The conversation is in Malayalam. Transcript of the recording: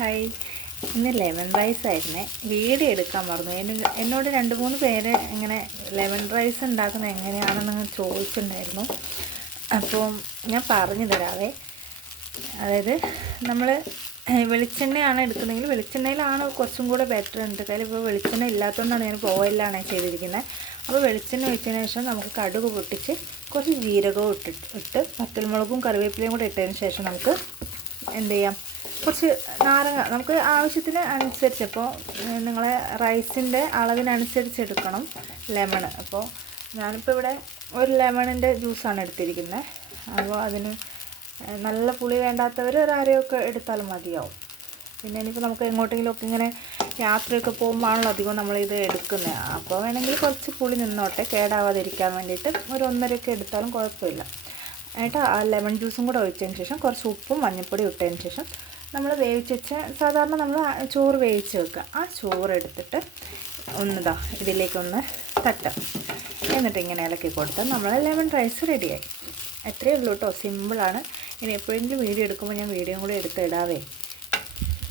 ഹായ്, ഇന്ന് ലെമൺ റൈസ് ആയിരുന്നേ. വീഡിയോ എടുക്കാൻ മറന്നു. എന്നോട് 2-3 പേര് ഇങ്ങനെ ലെമൺ റൈസ് ഉണ്ടാക്കുന്നത് എങ്ങനെയാണെന്ന് ചോദിച്ചിട്ടുണ്ടായിരുന്നു. അപ്പോൾ ഞാൻ പറഞ്ഞു തരാവേ. അതായത് നമ്മൾ വെളിച്ചെണ്ണയാണ് എടുക്കുന്നതെങ്കിൽ വെളിച്ചെണ്ണയിലാണ് കുറച്ചും കൂടെ ബെറ്റർ. ഉണ്ട് കാര്യം ഇപ്പോൾ വെളിച്ചെണ്ണ ഇല്ലാത്തതുകൊണ്ടാണ് ഞാൻ ഓയിലാണ് ചെയ്തിരിക്കുന്നത്. അപ്പോൾ വെളിച്ചെണ്ണ ഒഴിച്ചതിന് ശേഷം നമുക്ക് കടുക് പൊട്ടിച്ച് കുറച്ച് ജീരകവും ഇട്ട് പത്തൽമുളകും കറിവേപ്പിലയും കൂടെ ഇട്ടതിന് ശേഷം നമുക്ക് എന്ത് ചെയ്യാം, കുറച്ച് നാരങ്ങ നമുക്ക് ആവശ്യത്തിന് അനുസരിച്ച്, അപ്പോൾ നിങ്ങളെ റൈസിൻ്റെ അളവിനനുസരിച്ച് എടുക്കണം ലെമൺ. അപ്പോൾ ഞാനിപ്പോൾ ഇവിടെ ഒരു ലെമണിൻ്റെ ജ്യൂസാണ് എടുത്തിരിക്കുന്നത്. അപ്പോൾ അതിന് നല്ല പുളി വേണ്ടാത്തവർ ഒരു അരയൊക്കെ എടുത്താലും മതിയാവും. പിന്നെ ഇനിയിപ്പോൾ നമുക്ക് എങ്ങോട്ടെങ്കിലുമൊക്കെ ഇങ്ങനെ യാത്രയൊക്കെ പോകുമ്പോഴാണല്ലോ അധികം നമ്മളിത് എടുക്കുന്നത്. അപ്പോൾ വേണമെങ്കിൽ കുറച്ച് പുളി നിന്നോട്ടെ, കേടാവാതിരിക്കാൻ വേണ്ടിയിട്ട് ഒരു 1.5 എടുത്താലും കുഴപ്പമില്ല. എന്നിട്ട് ആ ലെമൺ ജ്യൂസും കൂടെ ഒഴിച്ചതിന് ശേഷം കുറച്ച് ഉപ്പും മഞ്ഞൾപ്പൊടി ഇട്ടതിന് ശേഷം നമ്മൾ വേവിച്ച് വെച്ച, സാധാരണ നമ്മൾ ചോറ് വേവിച്ച് വെക്കുക, ആ ചോറ് എടുത്തിട്ട് ഇതിലേക്കൊന്ന് തട്ടുക. എന്നിട്ട് ഇങ്ങനെ ഇളക്കി കൊടുത്താൽ നമ്മൾ ലെമൺ റൈസ് റെഡിയായി. എത്രയേ ഉള്ളൂ കേട്ടോ, സിമ്പിളാണ്. ഇനി എപ്പോഴെങ്കിലും വീഡിയോ എടുക്കുമ്പോൾ ഞാൻ വീഡിയോയും കൂടെ എടുത്തിടാവേ.